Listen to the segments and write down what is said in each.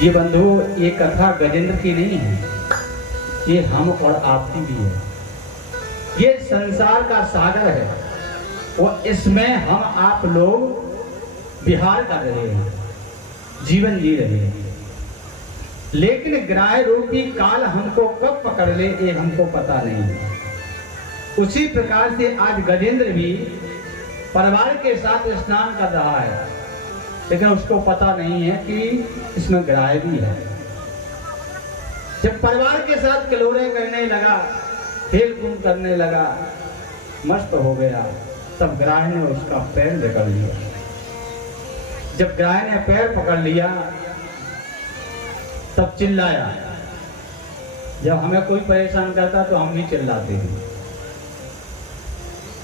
ये बंधु, ये कथा गजेंद्र की नहीं है, ये हम और आपकी भी है। ये संसार का सागर है और इसमें हम आप लोग विहार कर रहे हैं, जीवन जी रहे हैं। लेकिन ग्राह रूपी काल हमको कब पकड़ ले ये हमको पता नहीं है। उसी प्रकार से आज गजेंद्र भी परिवार के साथ स्नान कर रहा है, लेकिन उसको पता नहीं है कि इसमें ग्राह भी है। जब परिवार के साथ किलोरे करने लगा, खेल कूद करने लगा, मस्त हो गया, तब ग्राह ने उसका पैर पकड़ लिया। जब ग्राह ने पैर पकड़ लिया तब चिल्लाया। जब हमें कोई परेशान करता तो हम भी चिल्लाते हैं।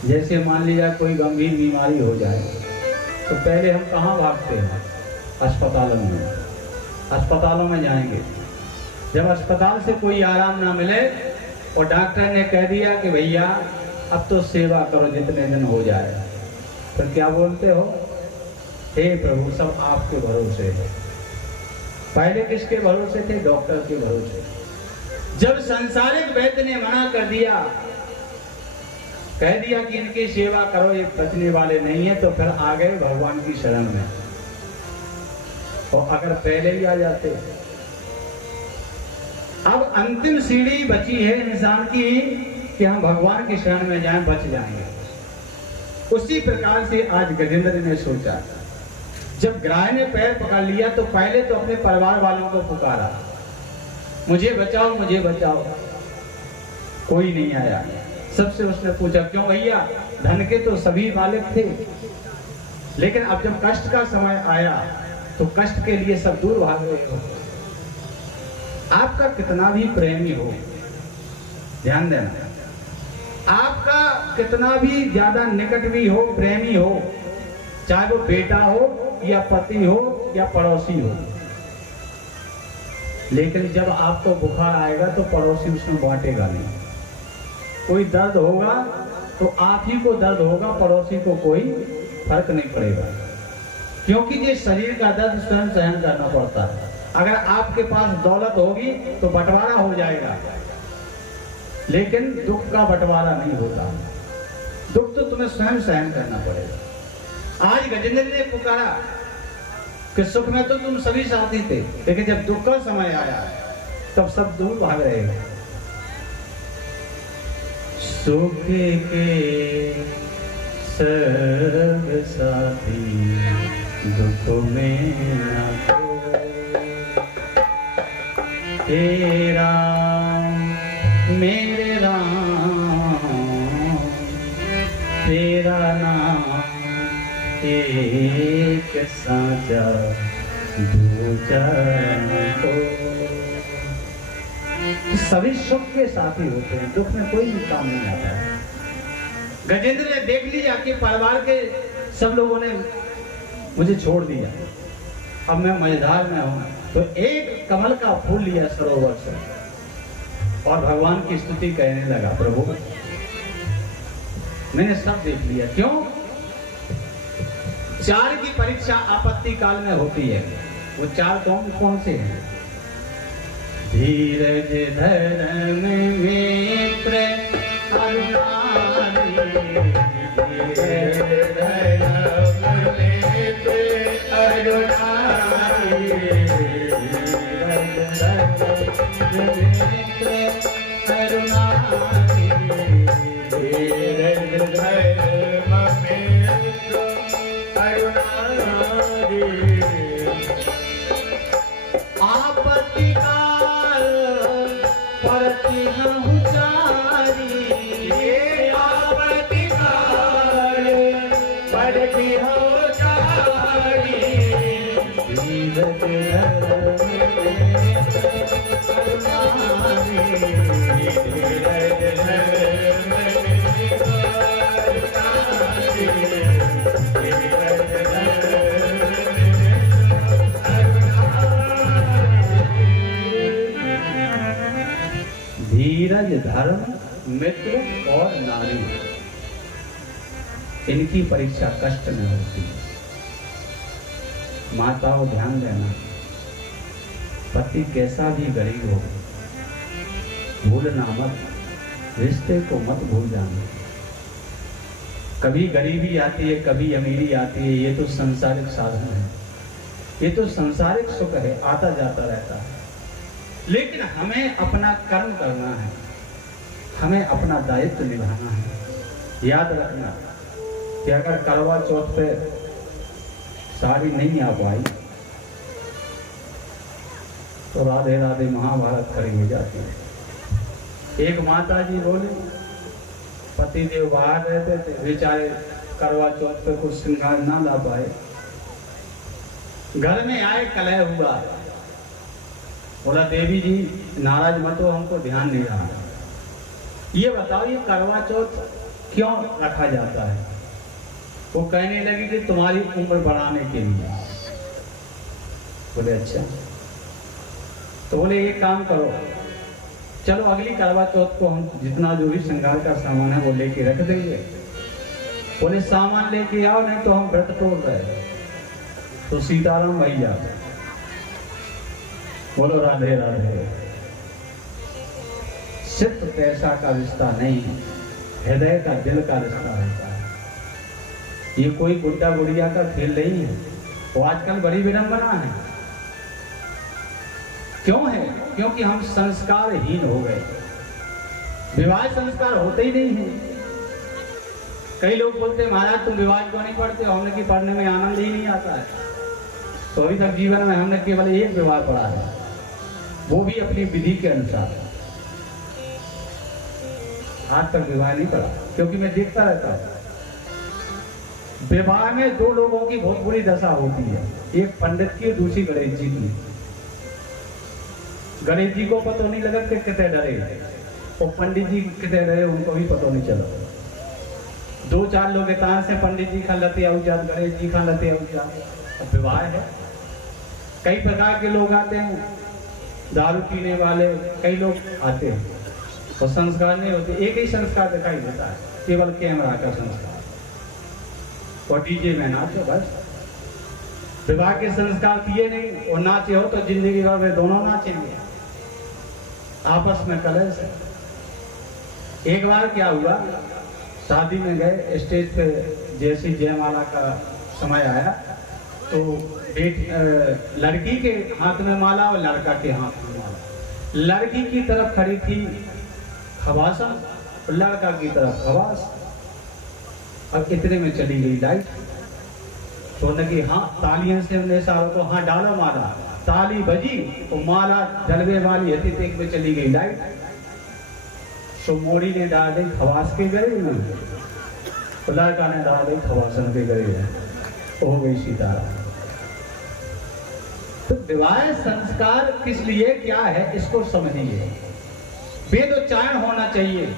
जैसे मान लीजिए कोई गंभीर बीमारी हो जाए तो पहले हम कहाँ भागते हैं? अस्पतालों में। अस्पतालों में जाएंगे। जब अस्पताल से कोई आराम ना मिले और डॉक्टर ने कह दिया कि भैया अब तो सेवा करो जितने दिन हो जाए, फिर क्या बोलते हो? हे प्रभु, सब आपके भरोसे है। पहले किसके भरोसे थे? डॉक्टर के भरोसे। जब सांसारिक वैद्य ने मना कर दिया, कह दिया कि इनकी सेवा करो, ये बचने वाले नहीं है, तो फिर आ गए भगवान की शरण में। और अगर पहले ही आ जाते, अब अंतिम सीढ़ी बची है इंसान की कि हम भगवान की शरण में जाएं, बच जाएंगे। उसी प्रकार से आज गजेंद्र ने सोचा, जब ग्राह ने पैर पकड़ लिया तो पहले तो अपने परिवार वालों को पुकारा, मुझे बचाओ, मुझे बचाओ। कोई नहीं आया। सबसे उसने पूछा, क्यों भैया? धन के तो सभी मालिक थे, लेकिन अब जब कष्ट का समय आया तो कष्ट के लिए सब दूर भाग गए हो। आपका कितना भी प्रेमी हो, ध्यान देना, आपका कितना भी ज्यादा निकट भी हो, प्रेमी हो, चाहे वो बेटा हो या पति हो या पड़ोसी हो, लेकिन जब आपको बुखार आएगा तो पड़ोसी उसमें बांटेगा नहीं। कोई दर्द होगा तो आप ही को दर्द होगा, पड़ोसी को कोई फर्क नहीं पड़ेगा, क्योंकि ये शरीर का दर्द स्वयं सहन करना पड़ता है। अगर आपके पास दौलत होगी तो बंटवारा हो जाएगा, लेकिन दुख का बंटवारा नहीं होता। दुख तो तुम्हें स्वयं सहन करना पड़ेगा। आज गजेंद्र ने पुकारा कि सुख में तो तुम सभी साथी थे, लेकिन जब दुख का समय आया तब सब दूर भाग रहे हैं। सुख के सब साथी दुख में न हे राम मेरे राम, तेरा नाम एक साजा दूजा को। सभी सुख के साथी होते हैं, दुख में कोई भी काम नहीं आता। गजेंद्र ने देख लिया कि परिवार के सब लोगों ने मुझे छोड़ दिया, अब मैं मझधार में हूं, तो एक कमल का फूल लिया सरोवर से और भगवान की स्तुति कहने लगा, प्रभु मैंने सब देख लिया। क्यों? चार की परीक्षा आपत्ति काल में होती है। वो चार कौन से हैं? धीरज धर्म मित्र अनुरागी, धीरज धर्म मित्र अनुरागी, धीरज धर्म मित्र अनुरागी, धीरज धर्म मित्र अनुरागी। आपत्ति काल परति न उचारी, ये आपत्ति काल परति न उचारी, धीरज धर्म मित्र अनुरागी, धीरज धर्म मित्र अनुरागी, धीरज धर्म मित्र और नारी, इनकी परीक्षा कष्ट में होती है। माताओं ध्यान देना, पति कैसा भी गरीब हो, भूलना मत, रिश्ते को मत भूल जाना। कभी गरीबी आती है, कभी अमीरी आती है, ये तो संसारिक साधन है, ये तो संसारिक सुख है, आता जाता रहता है। लेकिन हमें अपना कर्म करना है, हमें अपना दायित्व निभाना है। याद रखना कि अगर करवा चौथ पे साड़ी नहीं आ पाई तो राधे राधे महाभारत खड़ी हो जाती है। एक माता जी बोले, पति देव बाहर रहते थे, बेचारे करवा चौथ पे कुछ श्रृंगार ना ला पाए, घर में आए, कलह हुआ। बोला देवी जी नाराज मत हो, हमको ध्यान नहीं रहा। ये बताओ ये करवा चौथ क्यों रखा जाता है? वो कहने लगी कि तुम्हारी उम्र बढ़ाने के लिए। बोले अच्छा, तो बोले एक काम करो, चलो अगली करवा चौथ को हम जितना जो भी श्रृंगार का सामान है वो लेके रख देंगे। बोले सामान लेके आओ, नहीं तो हम व्रत तोड़ रहे। तो सीताराम भैया बोलो राधे राधे। सिर्फ पैसा का रिश्ता नहीं है, हृदय का, दिल का रिश्ता होता है। ये कोई गुड्डा गुड़िया का खेल नहीं है। वो आजकल बड़ी विडंबना है। क्यों है? क्योंकि हम संस्कारहीन हो गए। विवाह संस्कार होते ही नहीं है। कई लोग बोलते हैं महाराज तुम विवाह क्यों नहीं पढ़ते? हमने कि पढ़ने में आनंद ही नहीं आता है। तो अभी तक जीवन में हमने केवल एक विवाह पढ़ा है, वो भी अपनी विधि के अनुसार। आज तक विवाह नहीं पढ़ा, क्योंकि मैं देखता रहता हूं विवाह में दो लोगों की बहुत बुरी दशा होती है, एक पंडित की, दूसरी गणेश जी की। गणेश जी को पता नहीं लगा कि कितने डरे, और पंडित जी कितने डरे उनको भी पता नहीं चला। दो चार लोग इतान से पंडित जी खा लते आउजात, गणेश जी खा लते आउजात। अब विवाह है, कई प्रकार के लोग आते हैं, दारू पीने वाले कई लोग आते हैं, और संस्कार नहीं होते। एक ही संस्कार दिखाई देता है, केवल कैमरा का संस्कार, और डीजे में नाचो बस। विवाह के संस्कार किए नहीं, और नाचे हो तो जिंदगी भर वे दोनों नाचेंगे, आपस में कलेश है। एक बार क्या हुआ, शादी में गए, स्टेज पे जैसी जयमाला का समय आया तो लड़की के हाथ में माला और लड़का के हाथ में माला। लड़की की तरफ खड़ी थी खवासा, लड़का की तरफ खवास। अब इतने में चली गई लाइट, तो लगी हाँ तालियों से हमने सारों को हाँ डालो माला। ताली बजी तो माला जलवे वाली हती, एक में चली गई लाइट। सो मोड़ी ने डाल दी खवास के गए में, तो लड़का ने डाल दी खवासन के गए में, हो गई सीताराम। तो विवाह संस्कार किस लिए क्या है इसको समझिए। वेदोच्चारण होना चाहिए।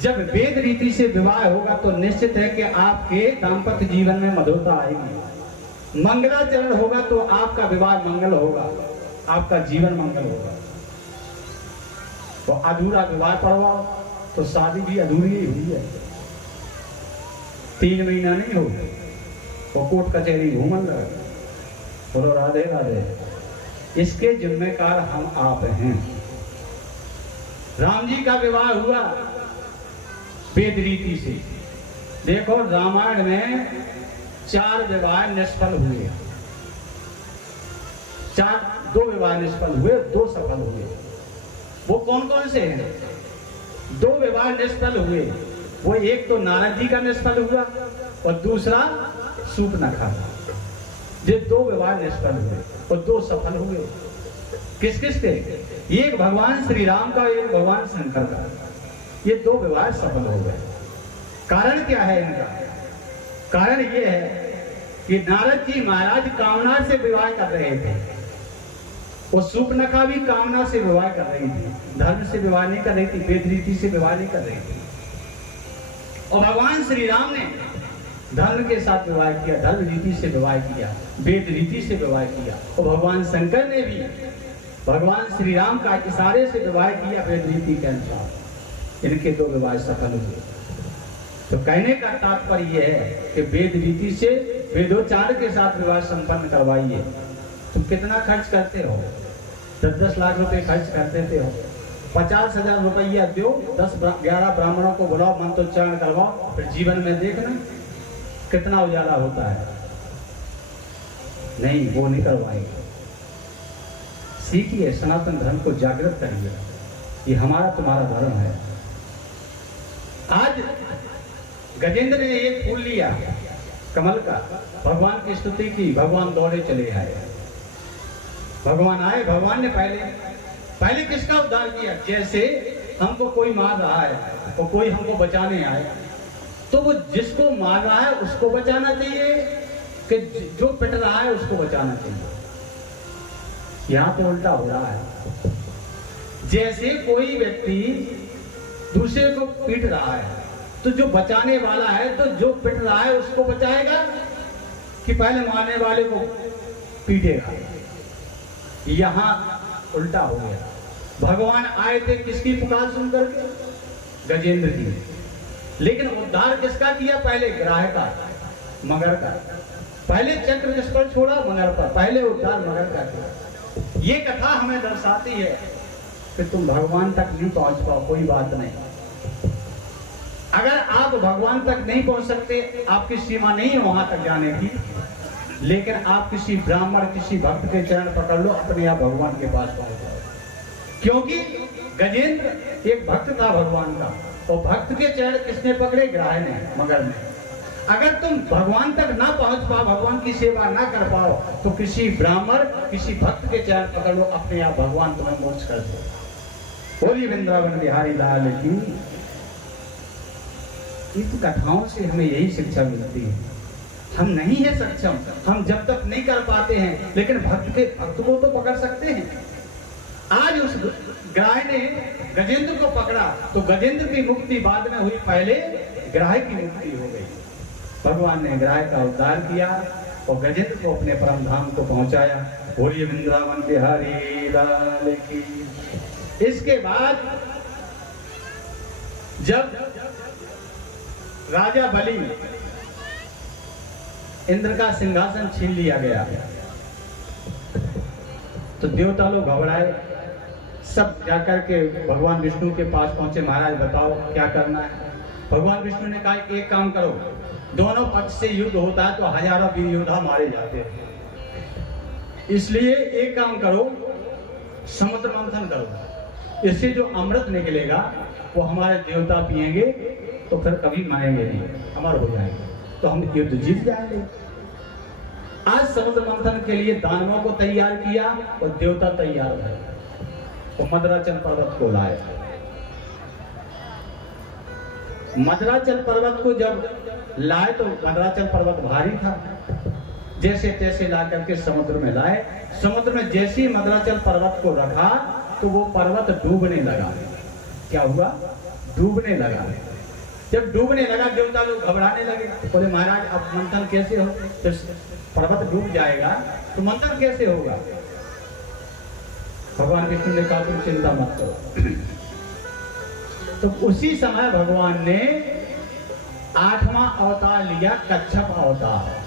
जब वेद रीति से विवाह होगा तो निश्चित है कि आपके दाम्पत्य जीवन में मधुरता आएगी। मंगलाचरण होगा तो आपका विवाह मंगल होगा, आपका जीवन मंगल होगा। तो अधूरा विवाह पड़वाओ तो शादी भी अधूरी ही हुई है। 3 महीना नहीं हो, वो कोर्ट कचहरी घूमन लगा। बोलो राधे राधे। इसके जिम्मेदार हम आप हैं। राम जी का विवाह हुआ वेद रीति से। देखो रामायण में 4 विवाह निष्फल हुए, 2 विवाह निष्फल हुए, 2 सफल हुए। वो कौन कौन से हैं? 2 विवाह निष्फल हुए, वो एक तो नारद जी का निष्फल हुआ और दूसरा सूर्पनखा। ये 2 विवाह निष्फल हुए और 2 सफल हुए। किस किस के? एक भगवान श्री राम का, एक भगवान शंकर का। ये 2 विवाह सफल हो गए। कारण क्या है इनका? कारण ये है कि नारद जी महाराज कामना से विवाह कर रहे थे, और सूर्पनखा भी कामना से विवाह कर रही थी, धर्म से विवाह नहीं कर रही थी, वेद रीति से विवाह नहीं कर रही थी। और भगवान श्री राम ने धर्म के साथ विवाह किया, धर्म रीति से विवाह किया, वेद रीति से विवाह किया। और भगवान शंकर ने भी भगवान श्री राम का इशारे से विवाह किया वेद रीति के अनुसार। इनके 2 विवाह सफल हुए। तो कहने का तात्पर्य यह है कि वेद रीति से वेदोच्चार के साथ विवाह संपन्न करवाइए, तुम कितना खर्च करते हो? 10-10 लाख रुपए खर्च कर देते हो। 50,000 रुपया दो, 10-11 ब्राह्मणों को बुलाओ, मंत्रोच्चारण करवाओ, फिर जीवन में देखना कितना उजाला होता है। नहीं, वो नहीं करवाएंगे। सीखिए, सनातन धर्म को जागृत करिए, ये हमारा तुम्हारा धर्म है। आज गजेंद्र ने एक फूल लिया कमल का, भगवान की स्तुति की, भगवान दौड़े चले आए। भगवान आए, भगवान ने पहले किसका उद्धार किया? जैसे हमको कोई मार रहा है और कोई हमको बचाने आए, तो वो जिसको मार रहा है उसको बचाना चाहिए कि जो पिट रहा है उसको बचाना चाहिए? यहां तो उल्टा हो रहा है। जैसे कोई व्यक्ति दूसरे को पीट रहा है, तो जो बचाने वाला है, तो जो पिट रहा है उसको बचाएगा कि पहले मारने वाले को पीटेगा? यहां उल्टा हो गया। भगवान आए थे किसकी पुकार सुन करके? गजेंद्र की। लेकिन उद्धार किसका किया? पहले ग्राह का, मगर का। पहले चक्र किस पर छोड़ा? मगर पर। पहले उद्धार मगर का किया। ये कथा हमें दर्शाती है कि तुम भगवान तक नहीं पहुंच पाओ, कोई बात नहीं। अगर आप भगवान तक नहीं पहुंच सकते, आपकी सीमा नहीं है वहां तक जाने की, लेकिन आप किसी ब्राह्मण, किसी भक्त के चरण पकड़ लो, अपने आप भगवान के पास पहुंच जाओ। क्योंकि गजेंद्र एक भक्त था भगवान का, और भक्त के चरण किसने पकड़े? ग्राह ने, मगर ने। अगर तुम भगवान तक ना पहुंच पाओ, भगवान की सेवा ना कर पाओ, तो किसी ब्राह्मण, किसी भक्त के चरण पकड़ लो, अपने आप भगवान तुम्हें मोक्ष कर दो। बोलिए वृंदावन बिहारी लाल की। इन कथाओं से हमें यही शिक्षा मिलती है। हम नहीं है सक्षम, हम जब तक नहीं कर पाते हैं, लेकिन भक्त को तो पकड़ सकते हैं। आज उस ग्राह ने गजेंद्र को पकड़ा, तो गजेंद्र की मुक्ति बाद में हुई, पहले ग्राह की मुक्ति हो गई। भगवान ने ग्राह का उद्धार किया और गजेंद्र को अपने परम धाम को पहुंचाया। बोलिए वृंदावन बिहारी लाल की। इसके बाद जब राजा बलि, इंद्र का सिंहासन छीन लिया गया, तो देवता लोग घबराए, सब जाकर के भगवान विष्णु के पास पहुंचे। महाराज बताओ क्या करना है? भगवान विष्णु ने कहा एक काम करो, दोनों पक्ष से युद्ध होता है तो हजारों वीर योद्धा मारे जाते हैं, इसलिए एक काम करो, समुद्र मंथन करो, इससे जो अमृत निकलेगा वो हमारे देवता पिएंगे, तो फिर कभी मरेंगे नहीं, अमर हो जाएंगे, तो हम युद्ध जीत जाएंगे। आज समुद्र मंथन के लिए दानवों को तैयार किया और देवता तैयार हुए, तो मद्राचल पर्वत को लाए। मद्राचल पर्वत को जब लाए तो मद्राचल पर्वत भारी था, जैसे तैसे ला करके समुद्र में लाए। समुद्र में जैसे ही मद्राचल पर्वत को रखा तो वो पर्वत डूबने लगा। क्या हुआ? डूबने लगा। जब डूबने लगा देवता लोग घबराने लगे, बोले महाराज अब मंथन कैसे हो? तो पर्वत डूब जाएगा तो मंथन कैसे होगा? भगवान विष्णु ने कहा तुम चिंता मत करो। तो उसी समय भगवान ने 8वां अवतार लिया, कच्छप अवतार।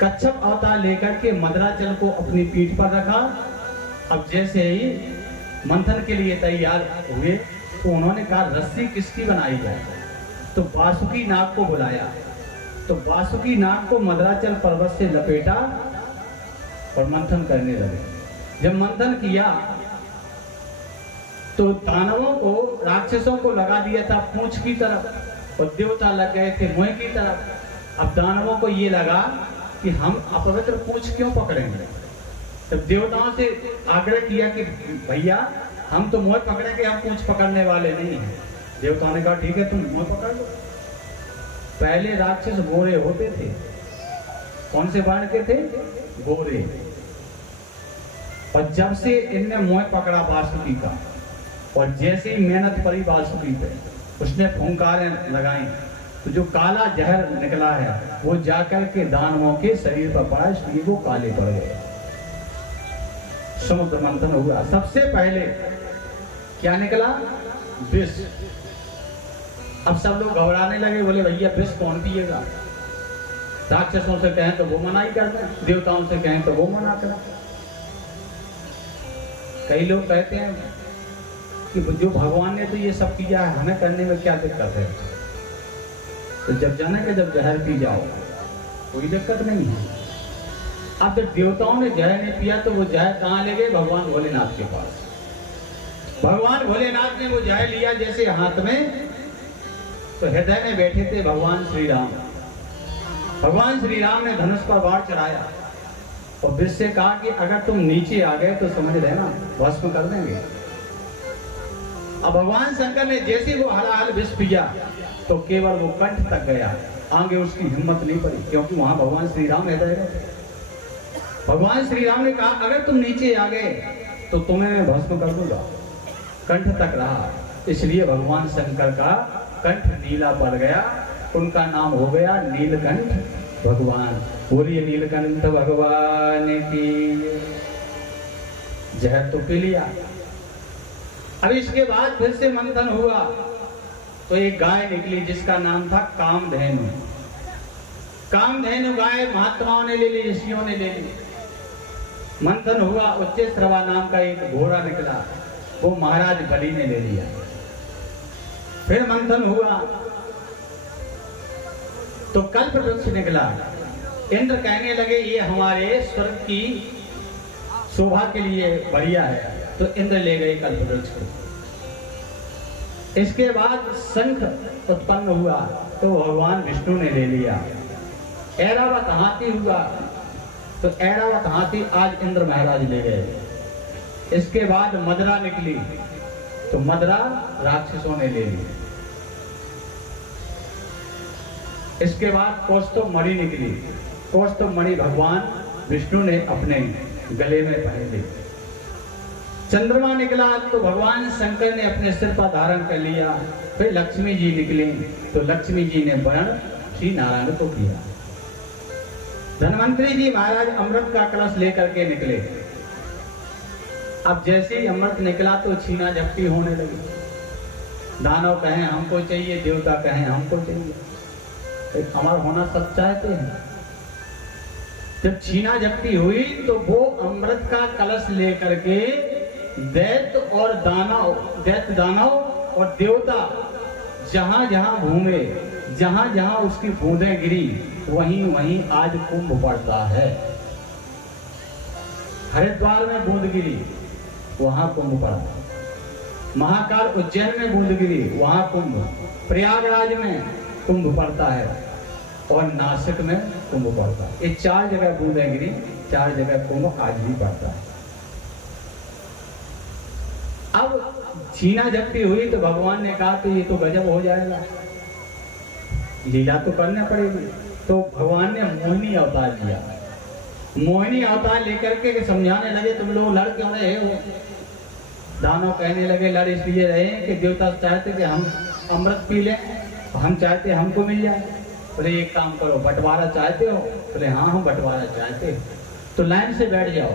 कच्छप अवतार लेकर के मद्राचल को अपनी पीठ पर रखा। अब जैसे ही मंथन के लिए तैयार हुए तो उन्होंने कहा रस्सी किसकी बनाई जाए? तो वासुकी नाग को बुलाया, तो वासुकी नाग को मद्राचल पर्वत से लपेटा और मंथन करने लगे। जब मंथन किया तो दानवों को, राक्षसों को लगा दिया था पूंछ की तरफ और देवता लग गए थे मुंह की तरफ। अब दानवों को ये लगा कि हम अपवित्र पूंछ क्यों पकड़ेंगे, तब देवताओं से आग्रह किया कि भैया हम तो मुंह पकड़ेंगे, हम पूंछ पकड़ने वाले नहीं हैं। देवताओं ने कहा ठीक है तुम मुंह पकड़ लो। पहले राक्षस गोरे होते थे। कौन से वर्ण के थे? गोरे। और जब से इनने मुंह पकड़ा वासुकी का और जैसे ही मेहनत पड़ी वासुकी पे, उसने फुंकारें लगाई तो जो काला जहर निकला है वो जाकर के दानवों के शरीर पर पड़ा, इसलिए वो काले पड़ गए। समुद्र मंथन हुआ। सबसे पहले क्या निकला? विष। अब सब लोग घबराने लगे, बोले भैया विष कौन पिएगा? राक्षसों से कहें तो वो मनाही कर दें, देवताओं से कहें तो वो मना करें। कई लोग कहते हैं कि जो भगवान ने तो ये सब किया है, हमें करने में क्या दिक्कत है। तो जब जाने के जब जहर पी जाओ कोई दिक्कत नहीं है। अब जब देवताओं ने जहर नहीं पिया तो वो जहर कहाँ ले गए? भगवान भोलेनाथ के पास। भगवान भोलेनाथ ने वो जहर लिया जैसे हाथ में, तो हृदय में बैठे थे भगवान श्री राम। भगवान श्री राम ने धनुष पर बाण चढ़ाया और विष से कहा कि अगर तुम नीचे आ गए तो समझ लेना भस्म कर देंगे। अब भगवान शंकर ने जैसे वो हलाहल विष पिया तो केवल वो कंठ तक गया, आगे उसकी हिम्मत नहीं पड़ी, क्योंकि वहां भगवान श्री राम हृदय में थे। भगवान श्री राम ने कहा अगर तुम नीचे आ गए तो तुम्हें मैं भस्म कर दूंगा। कंठ तक रहा, इसलिए भगवान शंकर का कंठ नीला पड़ गया, उनका नाम हो गया नीलकंठ भगवान। बोलिए नीलकंठ भगवान की। जहर तो पी लिया। अब इसके बाद फिर से मंथन हुआ तो एक गाय निकली जिसका नाम था कामधेनु। कामधेनु गाय महात्माओं ने ले ली, ऋषियों ने ले ली। मंथन हुआ, उच्चैश्रवा नाम का एक घोड़ा निकला, वो महाराज बलि ने ले लिया। फिर मंथन हुआ तो कल्प वृक्ष निकला। इंद्र कहने लगे ये हमारे स्वर्ग की शोभा के लिए बढ़िया है, तो इंद्र ले गए कल्प वृक्ष को। इसके बाद शंख उत्पन्न हुआ तो भगवान विष्णु ने ले लिया। ऐरावत हाथी हुआ तो ऐरावत हाथी आज इंद्र महाराज ले गए। इसके बाद मदरा निकली तो मदरा राक्षसों ने ले ली। इसके बाद कौस्तुभ मणि निकली, कौस्तुभ मणि भगवान विष्णु ने अपने गले में पहन ली। चंद्रमा निकला तो भगवान शंकर ने अपने सिर पर धारण कर लिया। फिर लक्ष्मी जी निकली तो लक्ष्मी जी ने वर्ण श्री नारायण को किया। धन्वंतरी जी महाराज अमृत का कलश लेकर के निकले। अब जैसे ही अमृत निकला तो छीना झपटी होने लगी। दानव कहें हमको चाहिए, देवता कहें हमको चाहिए, एक अमर होना सब चाहते हैं। जब छीना झपटी हुई तो वो अमृत का कलश लेकर के दैत्य और दानव, दैत्य दानव और देवता जहां जहां घूमे, जहां जहां उसकी बूंदें गिरी, वहीं वहीं आज कुंभ पड़ता है। हरिद्वार में बूंद गिरी, वहां कुंभ पड़ा। महाकाल उज्जैन में बूंद गिरी, वहां कुंभ। प्रयागराज में कुंभ पड़ता है और नासिक में कुंभ पड़ता है। ये 4 जगह बूंदें गिरी, 4 जगह कुंभ आज भी पड़ता है। अब छीना झपटी हुई तो भगवान ने कहा तो ये तो गजब हो जाएगा, लीला तो करना पड़ेगी। तो भगवान ने मोहिनी अवतार लिया। मोहिनी अवतार लेकर के समझाने लगे तुम लोग लड़ क्यों रहे हो। दानव कहने लगे लड़ इसलिए रहे कि देवता चाहते कि हम अमृत पी लें, हम चाहते हमको मिल जाए। बोले एक काम करो, बंटवारा चाहते हो? बोले हाँ हम बंटवारा चाहते हो। तो लाइन से बैठ जाओ,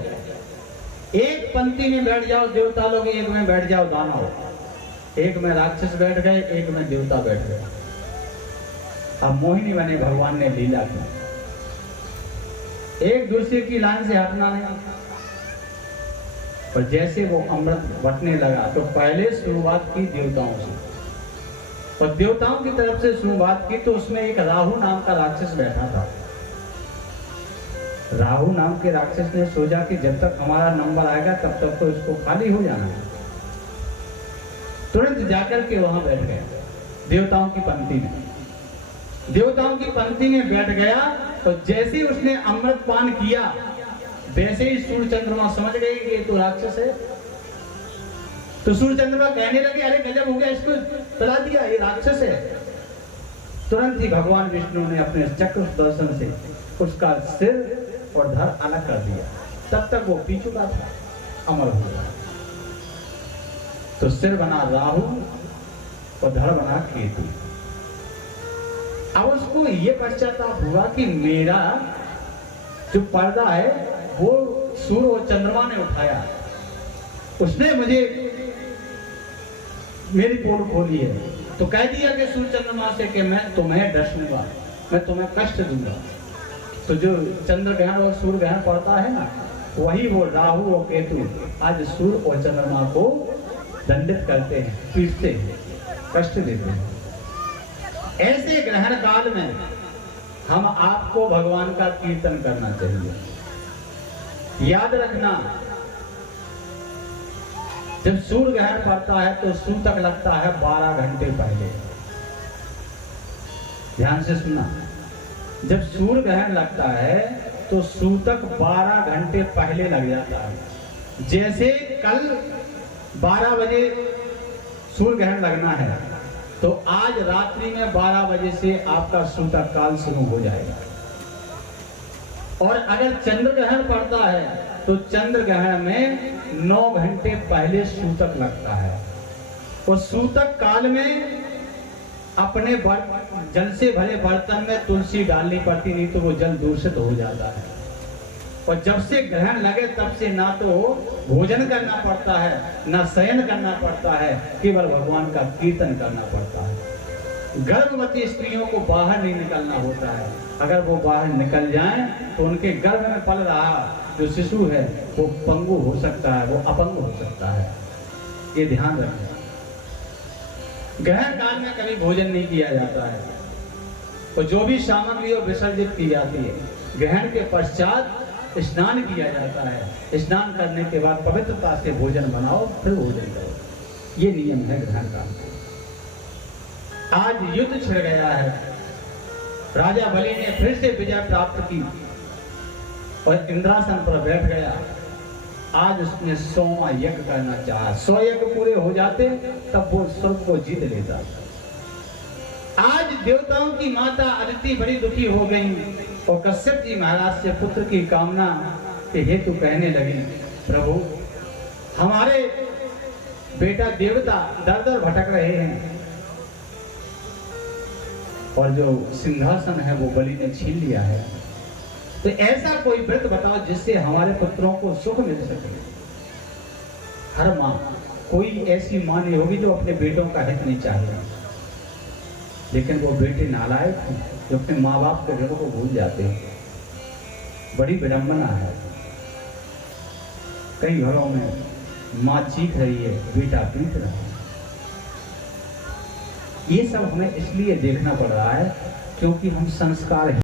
एक पंक्ति में बैठ जाओ देवता लोग, एक में बैठ जाओ दानव। एक में राक्षस बैठ गए, एक में देवता बैठ गए। अब मोहिनी बने भगवान ने लीला की। एक दूसरे की लाइन से हटना नहीं। और जैसे वो अमृत बंटने लगा तो पहले शुरुआत की देवताओं से, और देवताओं की तरफ से शुरुआत की तो उसमें एक राहु नाम का राक्षस बैठा था। राहु नाम के राक्षस ने सोचा कि जब तक हमारा नंबर आएगा तब तक तो इसको खाली हो जाना है। तुरंत जाकर के वहां बैठ गया देवताओं की पंक्ति में। देवताओं की पंक्ति में बैठ गया तो जैसे ही उसने अमृत पान किया वैसे ही सूर्य चंद्रमा समझ गए कि ये तो राक्षस है। तो सूर्य चंद्रमा कहने लगे अरे गजब हो गया, इसको तला दिया, ये राक्षस है। तुरंत ही भगवान विष्णु ने अपने चक्र दर्शन से उसका सिर और धड़ अलग कर दिया। तब तक वो पी चुका था, अमर हो गया। तो सिर बना राहु और धड़ बना केतु। अब उसको ये पश्चाताप हुआ कि मेरा जो पर्दा है वो सूर्य और चंद्रमा ने उठाया, उसने मुझे मेरी पोल खोली है। तो कह दिया कि सूर्य चंद्रमा से कि मैं तुम्हें डसूंगा, मैं तुम्हें कष्ट दूंगा। तो जो चंद्र ग्रहण और सूर्य ग्रहण पड़ता है ना, वही वो राहु और केतु आज सूर्य और चंद्रमा को दंडित करते हैं, पीटते हैं, कष्ट देते हैं। ऐसे ग्रहण काल में हम आपको भगवान का कीर्तन करना चाहिए। याद रखना, जब सूर्य ग्रहण पड़ता है तो सूतक लगता है 12 घंटे पहले। ध्यान से सुनना, जब सूर्य ग्रहण लगता है तो सूतक 12 घंटे पहले लग जाता है। जैसे कल 12 बजे सूर्य ग्रहण लगना है तो आज रात्रि में 12 बजे से आपका सूतक काल शुरू हो जाएगा। और अगर चंद्र ग्रहण पड़ता है तो चंद्र ग्रहण में 9 घंटे पहले सूतक लगता है। और सूतक काल में अपने जल से भरे बर्तन में तुलसी डालनी पड़ती, नहीं तो वो जल दूषित हो जाता है। और जब से ग्रहण लगे तब से ना तो भोजन करना पड़ता है, ना शयन करना पड़ता है, केवल भगवान का कीर्तन करना पड़ता है। गर्भवती स्त्रियों को बाहर नहीं निकलना होता है। अगर वो बाहर निकल जाएं तो उनके गर्भ में पल रहा जो शिशु है वो पंगु हो सकता है, वो अपंग हो सकता है। ये ध्यान रखें। ग्रहण काल में कभी भोजन नहीं किया जाता है और जो भी सामग्री विसर्जित की जाती है। ग्रहण के पश्चात स्नान किया जाता है। स्नान करने के बाद पवित्रता से भोजन बनाओ, फिर भोजन करो। ये नियम है ग्रहण काल का। आज युद्ध छिड़ गया है, राजा बलि ने फिर से विजय प्राप्त की और इंद्रासन पर बैठ गया। आज उसने 100वां यज्ञ करना चाहा। 100 यज्ञ पूरे हो जाते तब वो स्वर्ग को जीत लेता। आज देवताओं की माता अदिति बड़ी दुखी हो गई और कश्यप जी महाराज से पुत्र की कामना के हेतु कहने लगी, प्रभु हमारे बेटा देवता दर दर भटक रहे हैं और जो सिंहासन है वो बलि ने छीन लिया है। तो ऐसा कोई व्रत बताओ जिससे हमारे पुत्रों को सुख मिल सके। हर माँ, कोई ऐसी माँ नहीं होगी जो अपने बेटों का हित नहीं चाहेगा, लेकिन वो बेटे नालायक हैं जो अपने माँ बाप के ऋणों को भूल जाते हैं। बड़ी विडंबना है। कई घरों में माँ चीख रही है, बेटा पीट रहा है। ये सब हमें इसलिए देखना पड़ रहा है क्योंकि हम संस्कार